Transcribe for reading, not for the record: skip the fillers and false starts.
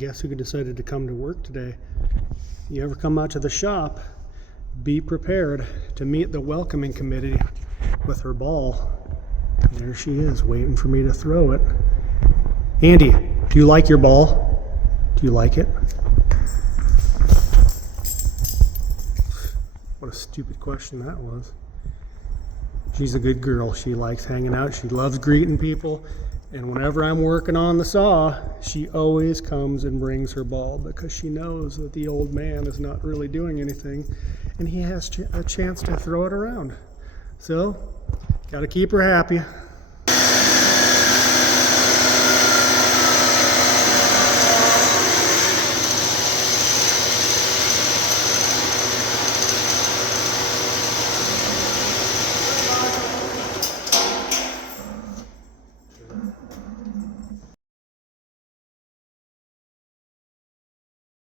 guess who decided to come to work today? You ever come out to the shop, be prepared to meet the welcoming committee with her ball. There she is, waiting for me to throw it. Andy, do you like your ball? Do you like it? What a stupid question that was. She's a good girl. She likes hanging out. She loves greeting people. And whenever I'm working on the saw, she always comes and brings her ball because she knows that the old man is not really doing anything and he has a chance to throw it around. So, got to keep her happy.